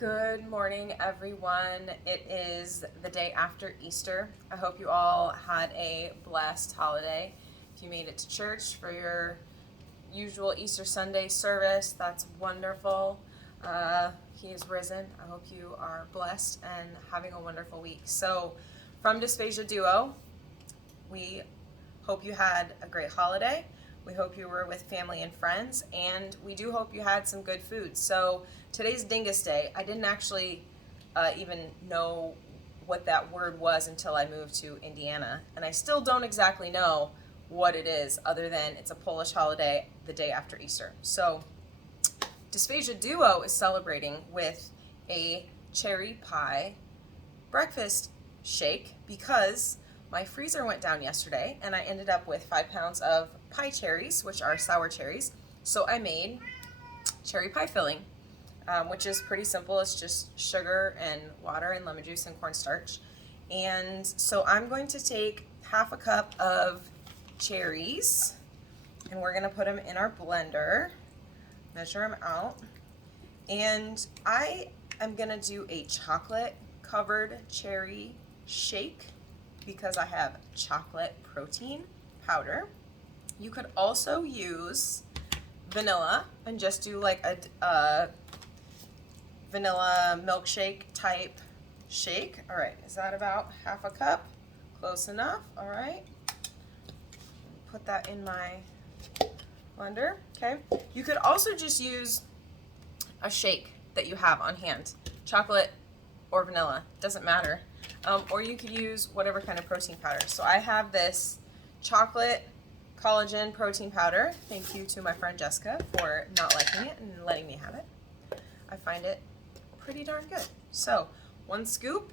Good morning, everyone. It is the day after Easter. I hope you all had a blessed holiday. If you made it to church for your usual Easter Sunday service, that's wonderful. He is risen. I hope you are blessed and having a wonderful week. So, from Dysphagia Duo, we hope you had a great holiday. We hope you were with family and friends, and we do hope you had some good food. So today's Dingus Day. I didn't actually even know what that word was until I moved to Indiana, and I still don't exactly know what it is other than it's a Polish holiday the day after Easter. So Dysphagia Duo is celebrating with a cherry pie breakfast shake because my freezer went down yesterday and I ended up with 5 pounds of pie cherries, which are sour cherries. So I made cherry pie filling, which is pretty simple. It's just sugar and water and lemon juice and cornstarch. And so I'm going to take half a cup of cherries and we're going to put them in our blender, measure them out. And I am going to do a chocolate covered cherry shake because I have chocolate protein powder. You could also use vanilla and just do like a vanilla milkshake type shake. All right, is that about half a cup? Close enough, all right. Put that in my blender, okay. You could also just use a shake that you have on hand, chocolate or vanilla, doesn't matter. Or you could use whatever kind of protein powder. So I have this chocolate collagen protein powder. Thank you to my friend Jessica for not liking it and letting me have it. I find it pretty darn good. So 1 scoop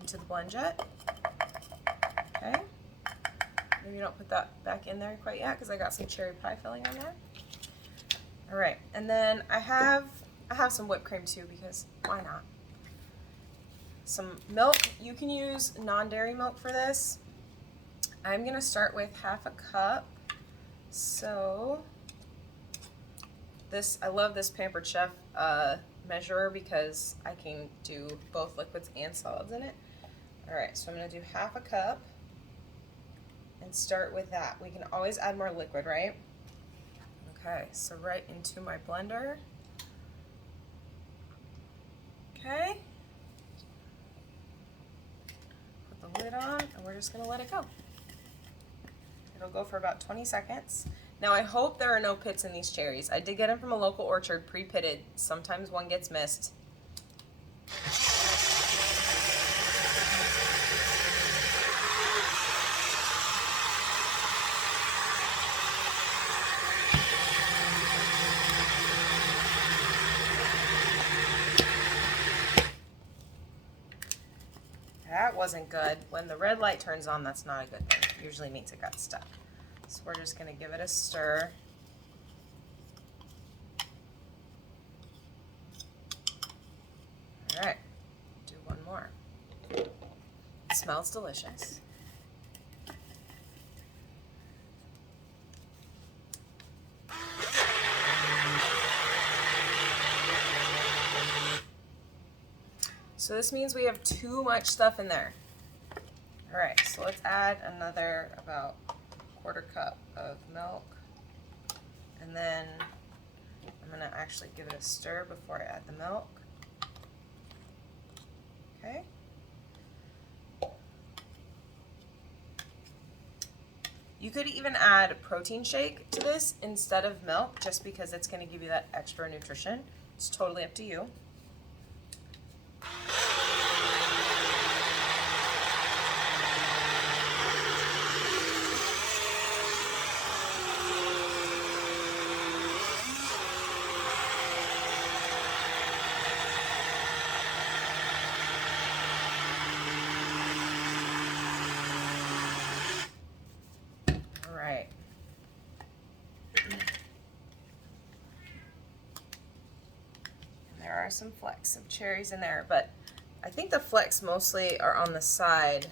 into the blend jet. Okay. Maybe don't put that back in there quite yet because I got some cherry pie filling on there. All right, and then I have some whipped cream too because why not? Some milk. You can use non-dairy milk for this. I'm gonna start with half a cup. So I love this Pampered Chef measurer because I can do both liquids and solids in it. All right, so I'm gonna do half a cup and start with that. We can always add more liquid, right? Okay, so right into my blender. Okay. Put the lid on and we're just gonna let it go. It'll go for about 20 seconds. Now I hope there are no pits in these cherries. I did get them from a local orchard, pre-pitted. Sometimes one gets missed. That wasn't good. When the red light turns on, that's not a good thing. It usually means it got stuck. So we're just gonna give it a stir. All right, do one more. It smells delicious. So this means we have too much stuff in there. All right, so let's add another about 1/4 cup of milk. And then I'm gonna actually give it a stir before I add the milk. Okay. You could even add a protein shake to this instead of milk just because it's gonna give you that extra nutrition. It's totally up to you. There are some flecks of cherries in there, but I think the flecks mostly are on the side,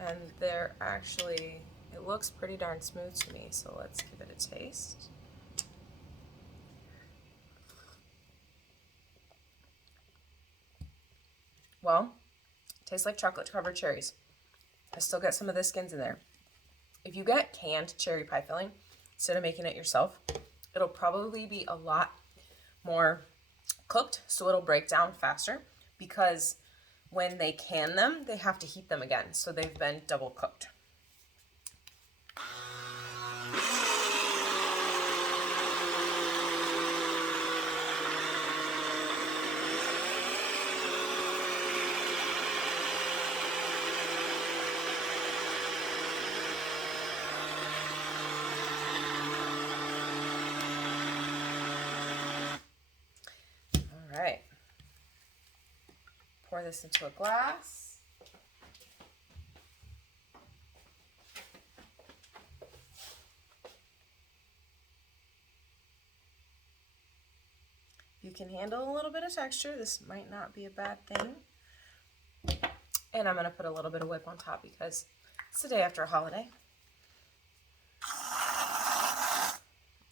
and they're actually, it looks pretty darn smooth to me, so let's give it a taste. Well, it tastes like chocolate covered cherries. I still get some of the skins in there. If you get canned cherry pie filling, instead of making it yourself, it'll probably be a lot more cooked, so it'll break down faster, because when they can them, they have to heat them again, so they've been double cooked. All right. Pour this into a glass. You can handle a little bit of texture. This might not be a bad thing. And I'm going to put a little bit of whip on top because it's the day after a holiday.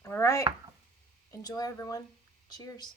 All right. Enjoy, everyone. Cheers.